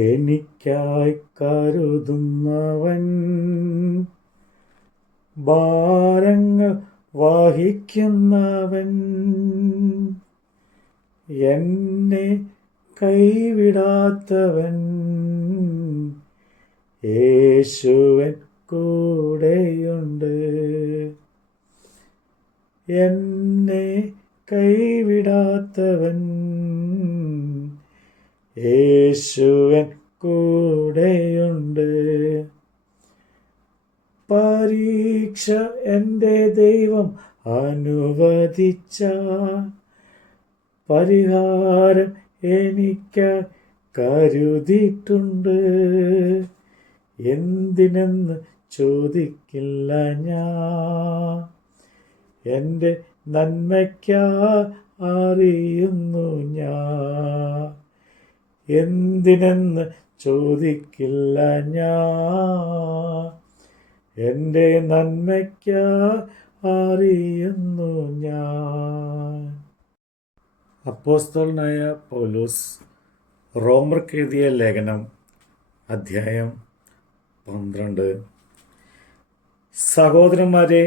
എനിക്കായി കരുതുന്നവൻ, ഭാരങ്ങൾ വഹിക്കുന്നവൻ, എന്നെ കൈവിടാത്തവൻ, യേശുവൻ കൂടെയുണ്ട്. എന്നെ കൈവിടാത്തവൻ, യേശുവൻ കൂടെയുണ്ട്. പരീക്ഷ എൻ്റെ ദൈവം അനുവദിച്ച പരിഹാരം എനിക്കായി കരുതിയിട്ടുണ്ട്. എന്തിനെന്ന് ചോദിക്കില്ല ഞാൻ, എൻ്റെ നന്മയ്ക്കായി അറിയുന്നു ഞാൻ. എന്തിനെന്ന് ചോദിക്കില്ല ഞാൻ, എൻ്റെ നന്മയ്ക്കായി അറിയുന്നു ഞാൻ. അപ്പോസ്തലനായ പൗലോസ് റോമർക്കെഴുതിയ ലേഖനം അധ്യായം 12. സഹോദരന്മാരെ,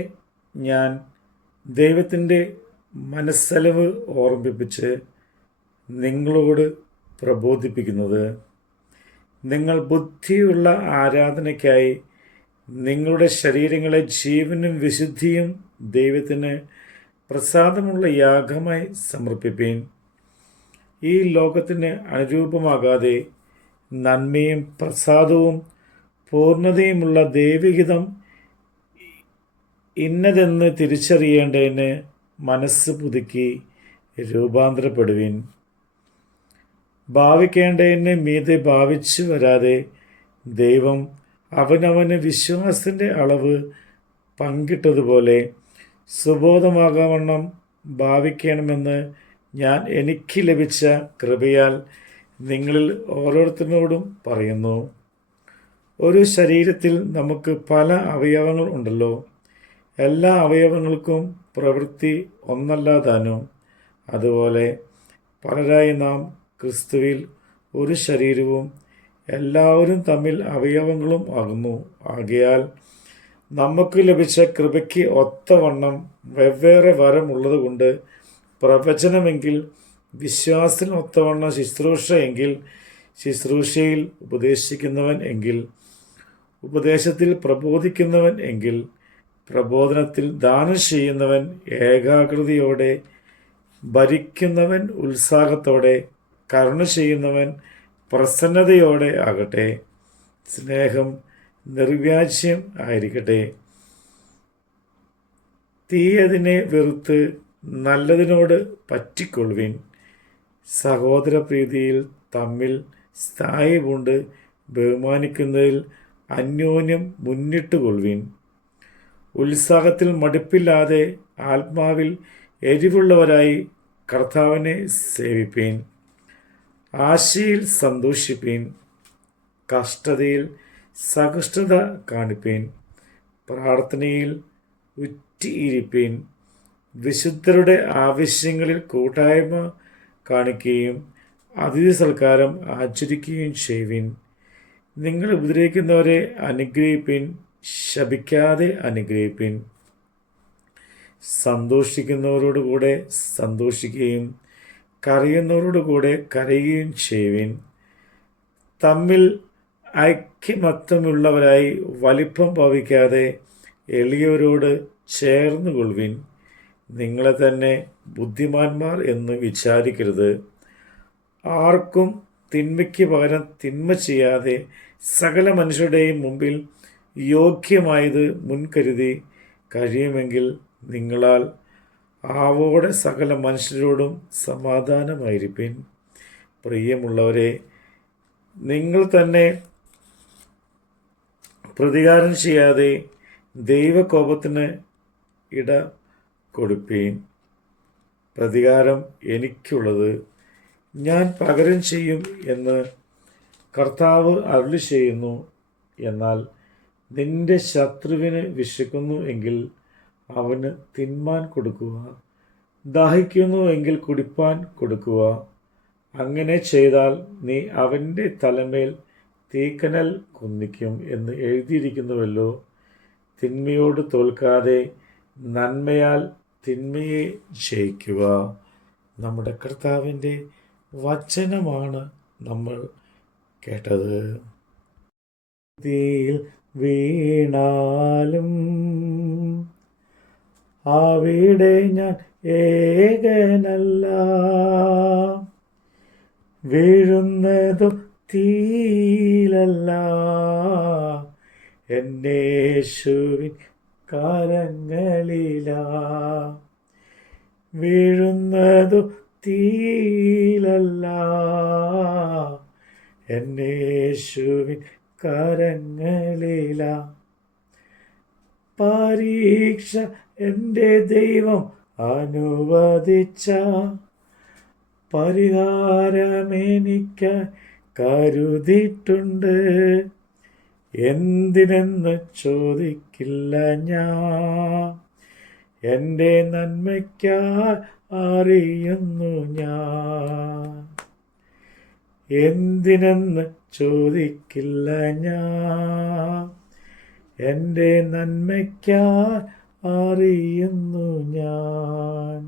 ഞാൻ ദൈവത്തിൻ്റെ മനസ്സലിവ് ഓർമ്മിപ്പിച്ച് നിങ്ങളോട് പ്രബോധിപ്പിക്കുന്നത്, നിങ്ങൾ ബുദ്ധിയുള്ള ആരാധനയ്ക്കായി നിങ്ങളുടെ ശരീരങ്ങളെ ജീവനും വിശുദ്ധിയും ദൈവത്തിന് പ്രസാദമുള്ള യാഗമായി സമർപ്പിപ്പീൻ. ഈ ലോകത്തിന് അനുരൂപമാകാതെ നന്മയും പ്രസാദവും പൂർണ്ണതയുമുള്ള ദൈവഹിതം ഇന്നതെന്ന് തിരിച്ചറിയേണ്ടതിന് മനസ്സ് പുതുക്കി രൂപാന്തരപ്പെടുവിൻ. ഭാവിക്കേണ്ടതിന് മീതെ ഭാവിച്ചു വരാതെ ദൈവം അവനവന് വിശ്വാസത്തിൻ്റെ അളവ് പങ്കിട്ടതുപോലെ സുബോധമാകവണ്ണം ഭാവിക്കണമെന്ന് ഞാൻ എനിക്ക് ലഭിച്ച കൃപയാൽ നിങ്ങളിൽ ഓരോരുത്തരോടും പറയുന്നു. ഒരു ശരീരത്തിൽ നമുക്ക് പല അവയവങ്ങൾ ഉണ്ടല്ലോ. എല്ലാ അവയവങ്ങൾക്കും പ്രവൃത്തി ഒന്നല്ലാതാനും. അതുപോലെ പലരായി നാം ക്രിസ്തുവിൽ ഒരു ശരീരവും എല്ലാവരും തമ്മിൽ അവയവങ്ങളും ആകുന്നു. ആകയാൽ നമുക്ക് ലഭിച്ച കൃപയ്ക്ക് ഒത്തവണ്ണം വെവ്വേറെ വരമുള്ളതുകൊണ്ട് പ്രവചനമെങ്കിൽ വിശ്വാസത്തിന് ഒത്തവണ്ണം ശുശ്രൂഷ എങ്കിൽ ശുശ്രൂഷയിൽ, ഉപദേശിക്കുന്നവൻ എങ്കിൽ ഉപദേശത്തിൽ, പ്രബോധിക്കുന്നവൻ എങ്കിൽ പ്രബോധനത്തിൽ, ദാനം ചെയ്യുന്നവൻ ഏകാഗ്രതയോടെ, ഭരിക്കുന്നവൻ ഉത്സാഹത്തോടെ, കരുണ ചെയ്യുന്നവൻ പ്രസന്നതയോടെ ആകട്ടെ. സ്നേഹം നിർവ്യാജ്യം ആയിരിക്കട്ടെ. തീയതിനെ വെറുത്ത് നല്ലതിനോട് പറ്റിക്കൊള്ളുവിൻ. സഹോദരപ്രീതിയിൽ തമ്മിൽ സ്ഥായി പൂണ്ട് ബഹുമാനിക്കുന്നതിൽ അന്യോന്യം മുന്നിട്ടുകൊള്ളുവിൻ. ഉത്സാഹത്തിൽ മടുപ്പില്ലാതെ ആത്മാവിൽ എരിവുള്ളവരായി കർത്താവിനെ സേവിപ്പീൻ. ആശയിൽ സന്തോഷിപ്പീൻ. കഷ്ടതയിൽ സഹിഷ്ണുത കാണിപ്പീൻ. പ്രാർത്ഥനയിൽ ഉറ്റിയിരിപ്പീൻ. വിശുദ്ധരുടെ ആവശ്യങ്ങളിൽ കൂട്ടായ്മ കാണിക്കുകയും അതിഥി സൽക്കാരം ആചരിക്കുകയും ചെയ്യുവിൻ. നിങ്ങൾ ഉപദ്രവിക്കുന്നവരെ അനുഗ്രഹിപ്പിൻ, ശപിക്കാതെ അനുഗ്രഹിപ്പിൻ. സന്തോഷിക്കുന്നവരോടുകൂടെ സന്തോഷിക്കുകയും കരയുന്നവരോടുകൂടെ കരയുകയും ചെയ്യുവിൻ. തമ്മിൽ ഐക്യമത്യമുള്ളവരായി വലിപ്പം ഭാവിക്കാതെ എളിയവരോട് ചേർന്ന് കൊള്ളുവിൻ. നിങ്ങളെ തന്നെ ബുദ്ധിമാന്മാർ എന്ന് വിചാരിക്കരുത്. ആർക്കും തിന്മയ്ക്ക് പകരം തിന്മ ചെയ്യാതെ സകല മനുഷ്യരുടെയും മുമ്പിൽ യോഗ്യമായത് മുൻകരുതി കഴിയുമെങ്കിൽ നിങ്ങളാൽ ആവോടെ സകല മനുഷ്യരോടും സമാധാനമായിരിപ്പിൻ. പ്രിയമുള്ളവരെ, നിങ്ങൾ തന്നെ പ്രതികാരം ചെയ്യാതെ ദൈവകോപത്തിന് ഇട കൊടുപ്പീൻ. പ്രതികാരം എനിക്കുള്ളത്, ഞാൻ പകരം ചെയ്യും എന്ന് കർത്താവ് അരുളി ചെയ്യുന്നു. എന്നാൽ നിന്റെ ശത്രുവിന് വിശക്കുന്നു എങ്കിൽ അവന് തിന്മാൻ കൊടുക്കുക, ദാഹിക്കുന്നു എങ്കിൽ കുടിപ്പാൻ കൊടുക്കുക. അങ്ങനെ ചെയ്താൽ നീ അവൻ്റെ തലമേൽ തീക്കനൽ കുന്നിക്കും എന്ന് എഴുതിയിരിക്കുന്നുവല്ലോ. തിന്മയോട് തോൽക്കാതെ നന്മയാൽ തിന്മയെ ജയിക്കുക. നമ്മുടെ കർത്താവിൻ്റെ വചനമാണ് നമ്മൾ കേട്ടത്. തീയിൽ വീണാലും അവിടെ ഞാൻ ഏകനല്ല, വീഴുന്നതും തീയിലല്ല, എന്നേശുവിൻ കരങ്ങളിലാ. വീഴുന്നതും തീയിലല്ല, എന്നേശുവിൻ കരങ്ങളിലാ. പരീക്ഷ എൻ്റെ ദൈവം അനുവദിച്ച പരിഹാരമെനിക്ക് കരുതിയിട്ടുണ്ട്. എന്തിനെന്ന് ചോദിക്കില്ല ഞാൻ, എൻ്റെ നന്മയ്ക്കായി അറിയുന്നു ഞാൻ. എന്തിനെന്ന് ചോദിക്കില്ല ഞാൻ, എൻ്റെ നന്മയ്ക്കായി അറിയുന്നു ഞാൻ.